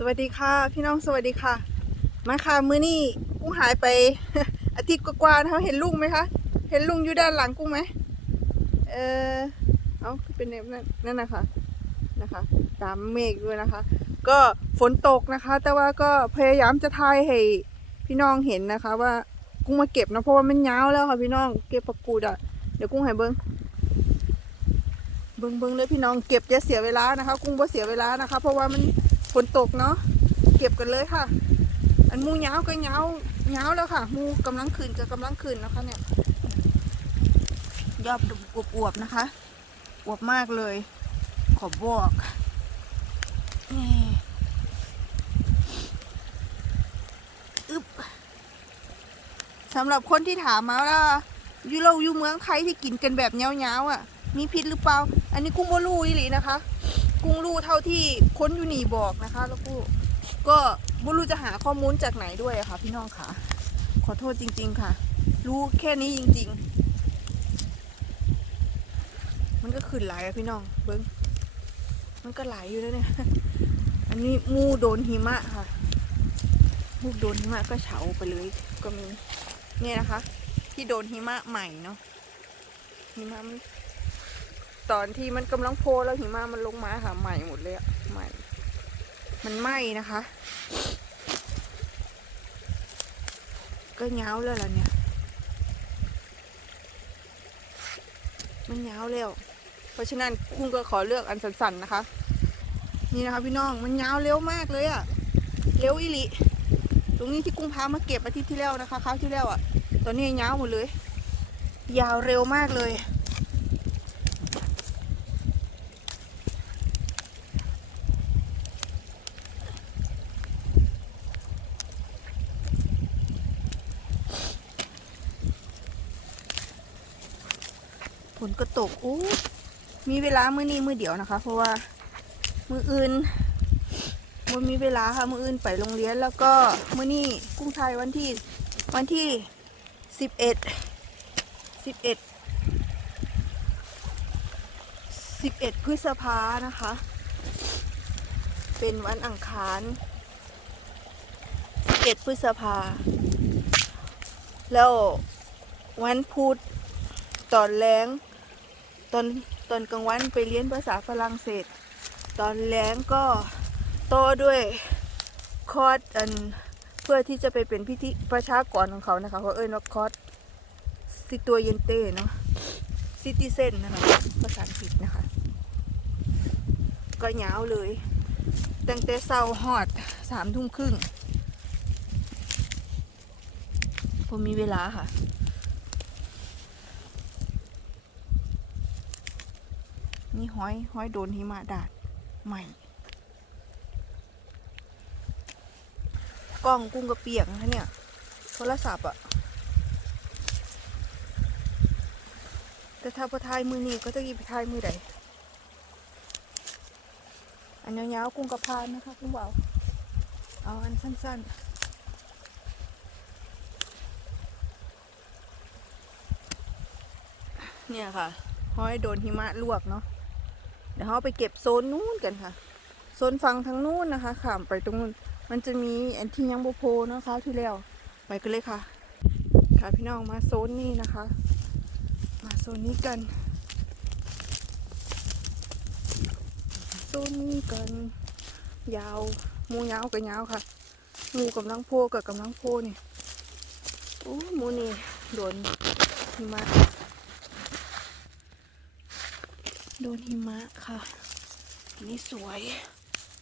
สวัสดีค่ะ พี่น้องสวัสดีค่ะ มาค่ะมื้อนี้กุ้งหายไป อาทิตย์กว่าๆนะคะเห็นลุงไหมคะ เห็นลุงอยู่ด้านหลังกุ้งไหมเออเอาเป็นนั้นนั่นนะคะนะคะ ตามเมฆด้วยนะคะ ก็ฝนตกนะคะ แต่ว่าก็พยายามจะถ่ายให้พี่น้องเห็นนะคะ ว่ากุ้งมาเก็บนะเพราะว่ามันยาวแล้วค่ะพี่น้องเก็บผักกูดอะเดี๋ยวกุ้งให้เบิ้งเบิ้งเบิ้งเลยพี่น้องเก็บจะเสียเวลานะคะ กุ้งบ่เสียเวลานะคะ เพราะว่ามัน นตกเนาะเก็บกันเลยค่ะ อันมูเงาก็เงาเงาแล้วค่ะ มูกำลังขึ้นจะกำลังขึ้นนะคะเนี่ยยอดอวบๆนะคะอวบมากเลย ขอบอกนี่อึบสำหรับคนที่ถามมาว่าอยู่เราอยู่เมืองไทยที่กินกันแบบเงาๆอะ มีพิษหรือเปล่า อันนี้กุ้งบ่รู้อีหลีนะคะ กุ้งรู้เท่าที่ค้นอยู่นี่บอกนะคะ แล้วก็ก็ไม่รู้จะหาข้อมูลจากไหนด้วยค่ะ พี่น้องค่ะ ขอโทษจริง ๆ ค่ะ รู้แค่นี้จริง ๆ มันก็ขึ้นไหลายอะพี่น้องเบิ้งมันก็ไหลอยู่แล้วเนี่ย อันนี้มูโดนหิมะค่ะมูโดนหิมะก็เฉาไปเลยก็มีเนี่ยนะคะ ที่โดนหิมะใหม่เนาะหิมะมัน ตอนที่มันกำลังโพลแล้วหิมะมันลงมาค่ะใหม่หมดเลยอะใหม่มันไหม้นะคะ ก็เงาแล้วล่ะเนี่ย มันเงาแล้ว เพราะฉะนั้นคุณก็ขอเลือกอันสั้นๆนะคะ นี่นะคะพี่น้องมันเงาเร็วมากเลยอะเร็วอีหลิตรงนี้ที่กุ้งพามาเก็บอาทิตย์ที่แล้วนะคะคราวที่แล้วอะตอนนี้เงาหมดเลย ยาวเร็วมากเลย ฝนก็ตกอู้มีเวลามื้อนี้มื้อเดียวนะคะ เพราะว่ามื้ออื่นมันมีเวลาค่ะมื้ออื่นไปโรงเรียนแล้วก็มื้อนี้กุ้งไทยวันที่วันที่สิบเอ็ดสิบเอ็ดสิบเอ็ดพฤษภานะคะ เป็นวันอังคารสิบเอ็ดพฤษภาแล้ววันพุธ ตอนแรงตอนตอนกลางวันไปเรียนภาษาฝรั่งเศส ตอนแรงก็โตด้วยคอร์สอันเพื่อที่จะไปเป็นพิธีประชากรของเขานะคะเขาเอ่ยว่าคอร์สซิตัวเยนเต้เนาะซิติเซนนะคะภาษาอังกฤษนะคะ ก็ยาวเลยตั้งแต่เช้าหอดสามทุ่มครึ่งผมมีเวลาค่ะ นี่ห้อยห้อยโดนหิมะดาดใหม่กล้องกุ้งกระเปียกนะเนี่ยโทรศัพท์อะแต่ถ้าพอทายมือนี้ก็จะกีไปทายมือใดอันยาวๆกุ้งกระพานนะคะคุณบ่าวเอาอันสั้นๆเนี่ยค่ะห้อยโดนหิมะลวกเนาะ เดี๋ยวเราไปเก็บโซนนู้นกันค่ะ โซนฝั่งทางนู้นนะคะข้ามไปตรงนู้นมันจะมีอันที่ยังโบโพนะคราวที่แล้วไปกันเลยค่ะ ค่ะพี่น้องมาโซนนี้นะคะ มาโซนนี้กันโซนนี้กันยาวมูยาวกับยาวค่ะมูกำลังโพกับกำลังโพนี่โอ้หมูนี่โดนมะ โดนหิมะค่ะนี่สวย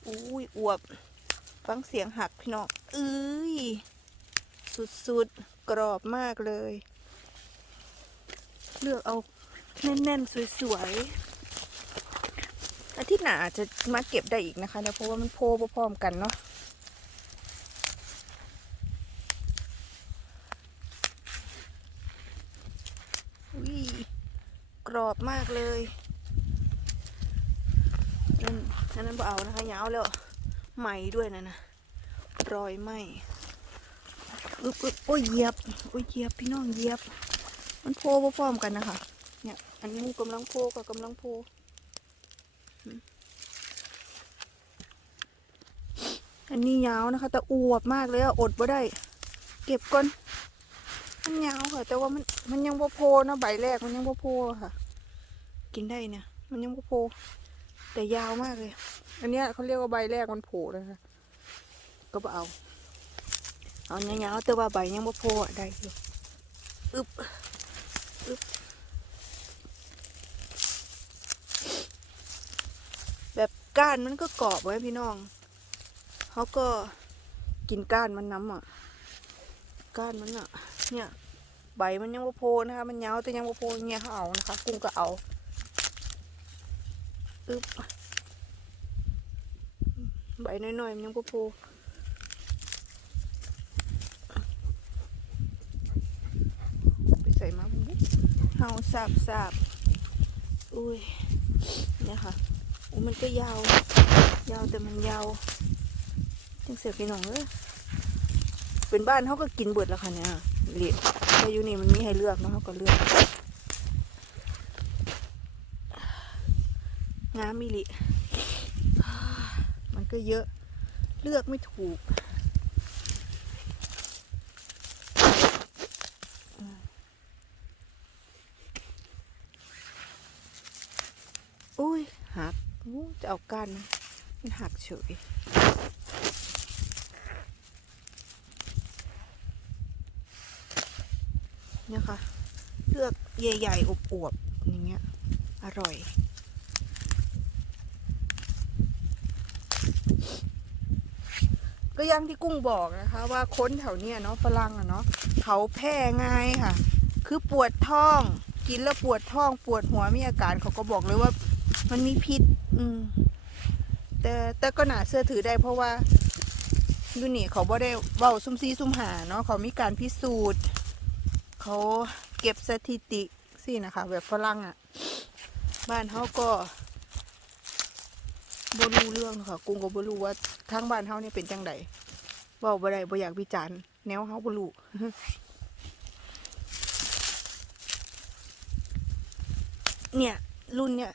อุ้ยอวบ ฟังเสียงหักพี่น้องเอ้ย สุดๆ กรอบมากเลย เลือกเอาแน่นๆ สวยๆอาทิตย์หน้าอาจจะมาเก็บได้อีกนะคะเนี่ยเพราะว่ามันโพพร้อมกันเนาะอุ้ยกรอบมากเลยนั่นอันนั้นบ่เอาวแล้วไหมด้วยนะนะรอยไหมอึบอึบโอ้ยเหยียบโอ้ยเหยียบพี่น้องเหยียบ มันโพพร้อมกันนะคะเนี่ยอันนี้กำลังโพกับกำลังโพอันนี้ยาวนะคะ แต่อวบมากเลยอะอดบ่ได้ เก็บก่อนมันยาวค่ะ แต่ว่ามันมันยังบ่โพนะใบแรกมันยังบ่โพค่ะ กินได้เนี่ย มันยังบ่โพแต่ยาวมากเลย อันเนี้ยเขาเรียกว่าใบแรกมันโผล่นะคะก็บเอา เอายาๆแต่ว่าใบยังบ่โพอะได้อยู่อึบอึบแบบก้านมันก็กรอบไว้พี่น้องเขาก็กินก้านมันน้ำอะ ก้านมันอะ เนี่ยใบมันยังบ่โพนะคะมันยาวแต่ยังบ่โพเงี้ยเขาเอานะคะ กุ้งก็เอาอึบ ใบน้อยๆมันยังโพไปใส่มาบุ้เฮาสาบสาบอุ้ยเนี่ยค่ะอุ้มันก็ยาว ยาวแต่มันยาวจังเสียพี่น้องเอ้ยเป็นบ้านเขาก็กินเบิดแล้วค่ะเนี่ยเลีแต่อยู่นี่มันมีให้เลือกนะเขาก็เลือกงามมิลิ ก็เยอะ เลือกไม่ถูก อุ้ย หักจะเอาก้านมันมันหักเฉยเนี่ยค่ะ เลือกใหญ่ๆอวบๆอย่างเงี้ย อร่อย ก็อยังที่กุ้งบอกนะคะ ว่าค้นแถวเนี้ยเนาะฝรั่งอะเนาะเขาแพ้ง่ายค่ะ คือปวดท้องกินแล้วปวดท้องปวดหัวมีอาการเขาก็บอกเลยว่า มันมีพิษ อืม แต่แต่ก็หนาเชื่อถือได้เพราะว่ายูนี่เขาบ่ได้เว้าซุ่มซีซุ่มหาเนาะเขามีการพิสูจน์ เขาเก็บสถิติสินะคะ แบบฝรั่งอะ่ะ บ้านเขาก็ บ่รู้เรื่องค่ะกุ้งก็บ่รู้ว่าทางบ้านเขาเนี่ยเป็นจังไดเว้าบ่ได้บ่อยากวิจารณ์แนวเขาบ่รู้เนี่ย รุ่นเนี่ย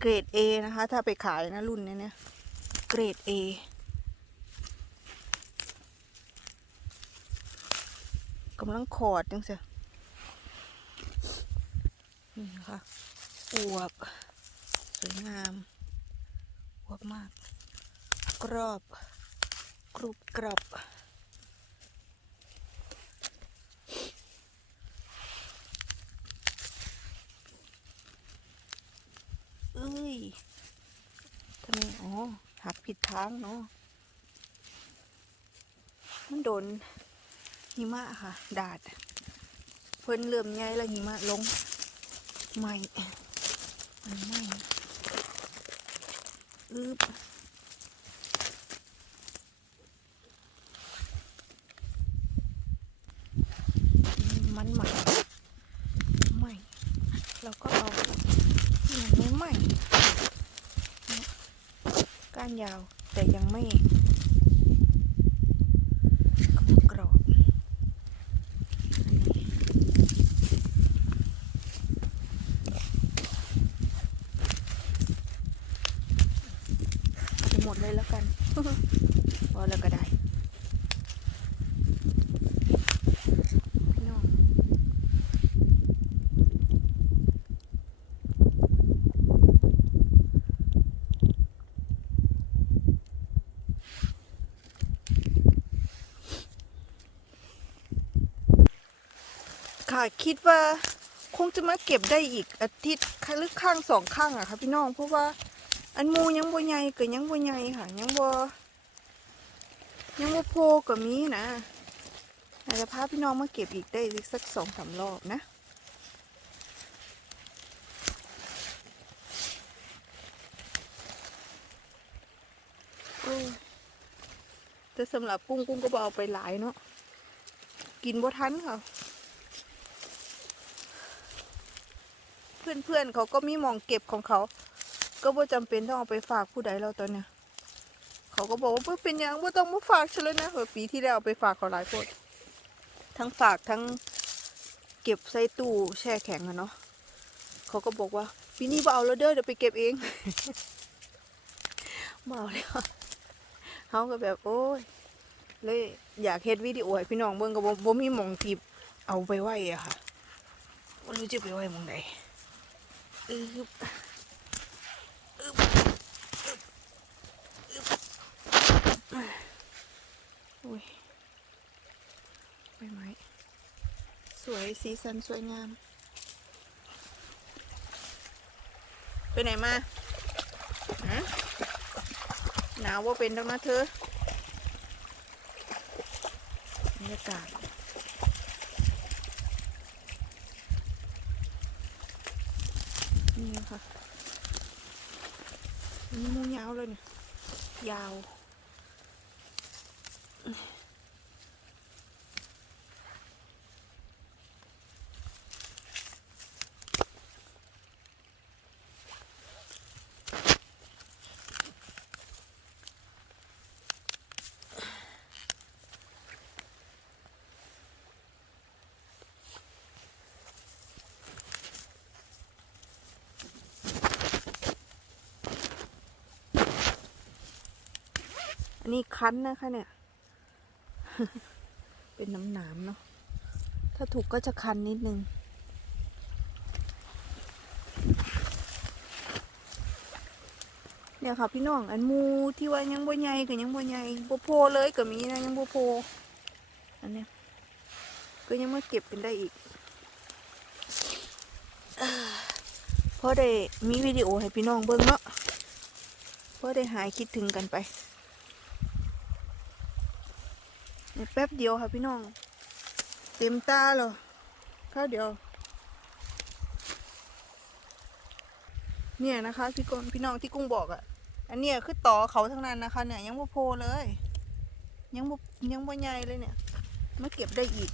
เกรด A นะคะ ถ้าไปขายนะรุ่นเนี้ยเนี่ยเกรด A กำลังขอดจังเสียนี่นะคะอวบ สวยงาม วบมาก กรอบ กรุบกรอบเอ้ยทำไมอ๋อหักผิดทางเนาะมันโดนหิมะค่ะ ดาด เพิ่นเริ่มใหญ่แล้วหิมะลง ใหม่ มันไหม่ อึบมันใหม่ใหม่เราก็เอาอย่างไม่ใหม่ก้านยาวแต่ยังไม่ ค่ะ คิดว่าคงจะมาเก็บได้อีกอาทิตย์หรือข้างสองข้างอะค่ะพี่น้อง เพราะว่าอันมูยังบัวใหญ่เกิดยังบัวใหญ่ค่ะ ยังบัวยังบัวโพก็มีนะอาจจะพาพี่น้องมาเก็บอีกได้อีกสักสองสารอบนะแต่สำหรับกุ้งกุ้งก็เอาไปหลายเนาะกินบ่ทันค่ะ เพื่อนๆเขาก็มีมองเก็บของเขา ก็บ่จำเป็นต้องเอาไปฝากผู้ใดแล้วตอนเนี้ยเขาก็บอกว่าบ่เป็นยังบ่ต้องมาฝากฉันเลยนะปีที่แล้วเอาไปฝากเขาหลายคนทั้งฝากทั้งเก็บใส่ตู้แช่แข็งอะเนาะเขาก็บอกว่าปีนี้บ่เอาแล้วเด้อเดี๋ยวไปเก็บเองบ่เอาแล้วเขาก็แบบโอ้ยเลยอยากเฮ็ดวิดีโอให้พี่น้องเบิ่งก็บ่บ่มีหมองที่เอาไปไว้อะค่ะบ่รู้จะไปไว้หมองใด อึบอุ้ยใบไม้สวยสีสันสวยงาม ไปไหนมาหนาวว่าเป็นดอกนะเธอบรรยากาศ นี่ค่ะนี่มูยาวเลยเนี่ยยาว นนี้คั้นนะคะเนี่ย เป็นน้ำหนามเนาะ ถ้าถูกก็จะคันนิดนึง เนี่ยค่ะพี่น้อง อันมูที่ว่ายังบ่ใหญ่ก็ยังบ่ใหญ่บ่โพเลยก็มีนะยังบ่โพ อันเนี้ยก็ยังมาเก็บกันได้อีกเอ้อพอได้มีวิดีโอให้พี่น้องเบิ่งเนาะเพอได้หายคิดถึงกันไป เนี่ย แป๊บเดียวค่ะพี่น้อง เต็มตาเหรอข้าวเดียว เนี่ยนะคะ พี่กพี่น้องที่กุ้งบอกอะ่ะ อันเนี้ยคือต่อเขาทั้งนั้นนะคะ เนี่ย ยังบ่โพเลย ยังบ่ยังบ่ใหญ่เลยเนี่ย มาเก็บได้อีก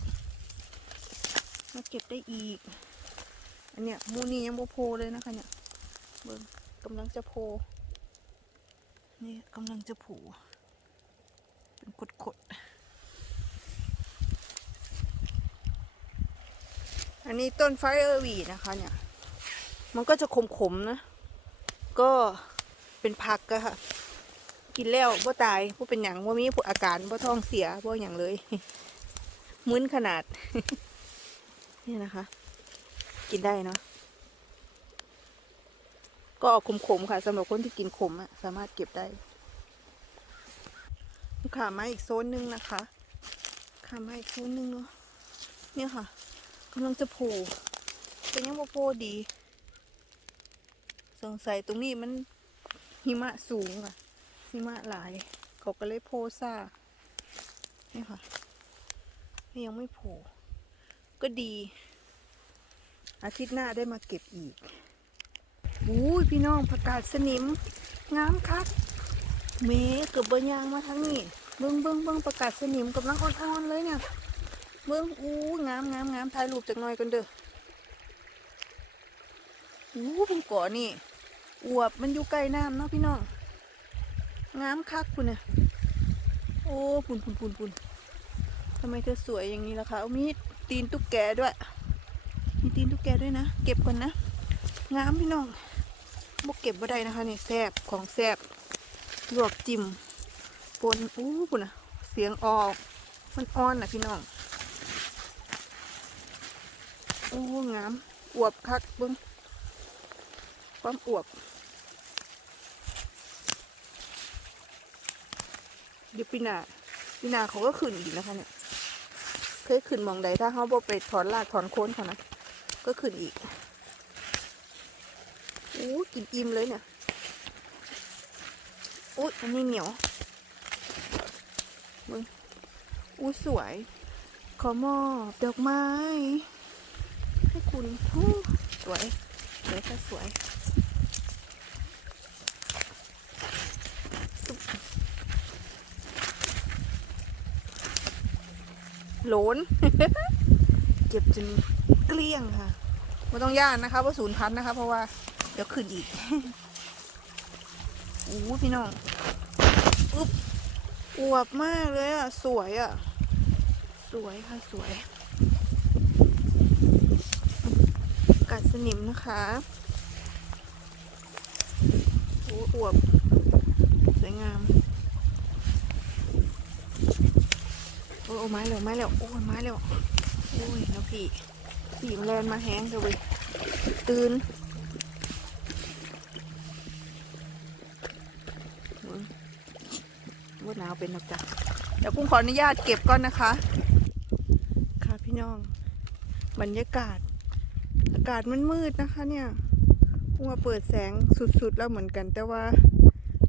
มาเก็บได้อีก อันเนี้ยมูนี่ยังบ่โพเลยนะคะ เนี่ยเบิ่งกำลังจะโพนี่กำลังจะผูเป็นขดๆ อันนี้ต้นไฟเออร์วีนะคะเนี่ย มันก็จะขมๆนะ ก็เป็นผักก็ค่ะ กินแล้วบ่ตายบ่เป็นหยังบ่มีพวกอาการบ่ท้องเสียบ่หยังเลยมึนขนาด นี่นะคะ กินได้เนาะก็ออกขมๆค่ะสำหรับคนที่กินขมอะสามารถเก็บได้ขามาอีกโซนหนึงนะคะขามาอีกโซนหนึงเนาะเนี่ยค่ะ กำลังจะโผล่แต่ยังบ่โผล่ดี สงสัยตรงนี้มันหิมะสูงอะหิมะหลาย เขาก็เลยโพซ่านี่ค่ะยังไม่โผล่ก็ดี อาทิตย์หน้าได้มาเก็บอีกอู้ยพี่น้องผักกาดสนิม งามคักเมเกือบเบยางมาทั้งนี้ เบิ้งเบิ้งเบิ้งผักกาดสนิมกำลังอ่อนๆเลยเนี่ย เบิ้งอู้งามงามงามถ่ายรูปจากหน่อยกันเด้ออู้เป็นก่อนี่อวบมันอยู่ใกล้น้ำเนาะพี่น้องงามคักคุณเนี่ยโอ้ปุ่นปุ่นปุ่นปุ่นทำไมเธอสวยอย่างนี้ล่ะคะเอามีตีนตุ๊กแกด้วย มีตีนตุ๊กแกด้วยนะ เก็บก่อนนะ งามพี่น้องบกเก็บบ่ได้นะคะนี่แซบของแซบลวกจิ้มปนอู้ปุ่นนะเสียงออก มันอ่อนนะพี่น้อง โอ้งาม อวบคักเบิ้งความอวบเดี๋ยวปีนาปีนาเขาก็ขึ้นอีกนะคะเนี่ย เคยขึ้นมองใดถ้าเขาบอไปถอนรากถอนโคนเขานะ ก็ขึ้นอีกอู้กินอิ่มเลยเนี่ย อุ้ยอันนี้เหนียวมึงอู้สวย ขอมอบดอกไม้ คุณสวย สวยค่ะสวยโหลนเก็บจนเกลี้ยงค่ะไม่ต้องย่านนะคะว่าศูนย์พันนะคะ เพราะว่าเดี๋ยวขึ้นอีกโอ้พี่น้องอุ๊บอวบมากเลยอะ สวยอะ สวยค่ะ สวย กัดสนิมนะคะโอ้อวบ สวยงาม โอ้ยโอ้ไม้แล้วไม้แล้วโอ้ยไม้แล้วโอ้ยน้องพี่พี่มันแลนมาแห้งเลยตื่นโอ้ยว่าหนาวเป็นหรอกจ้ะเดี๋ยวกุ้งขออนุญาตเก็บก่อนนะคะ ค่ะพี่น้อง บรรยากาศ อากาศมันมืดนะคะเนี่ยกุ้งมาเปิดแสงสุดๆแล้วเหมือนกัน แต่ว่า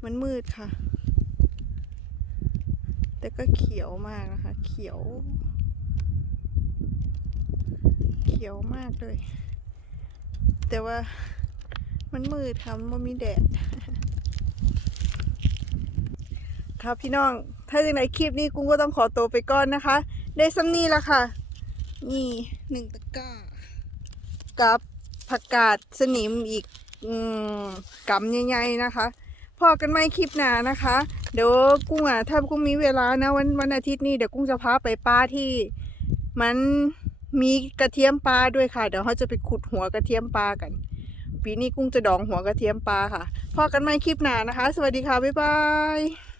มันมืดค่ะ แต่ก็เขียวมากนะคะ เขียว เขียวมากเลย แต่ว่ามันมืดค่ะมันบ่มีแดดครับพี่น้อง ถ้าอย่างไรคลิปนี้กุ้งก็ต้องขอตัวไปก่อนนะคะ ได้ซ้ำนี่ละค่ะ นี่หนึ่งตะกร้า กับผักกาดสนิมอีกอืมกำใหญ่ๆนะคะพอกันไม่คลิปหนานะคะ เดี๋ยวกุ้งอะถ้ากุ้งมีเวลานะวันวันอาทิตย์นี้เดี๋ยวกุ้งจะพาไปปลาที่ มันมีกระเทียมปลาด้วยค่ะ เดี๋ยวเขาจะไปขุดหัวกระเทียมปลากัน ปีนี้กุ้งจะดองหัวกระเทียมปลาค่ะพอกันไม่คลิปหนานะคะ สวัสดีค่ะบ๊ายบาย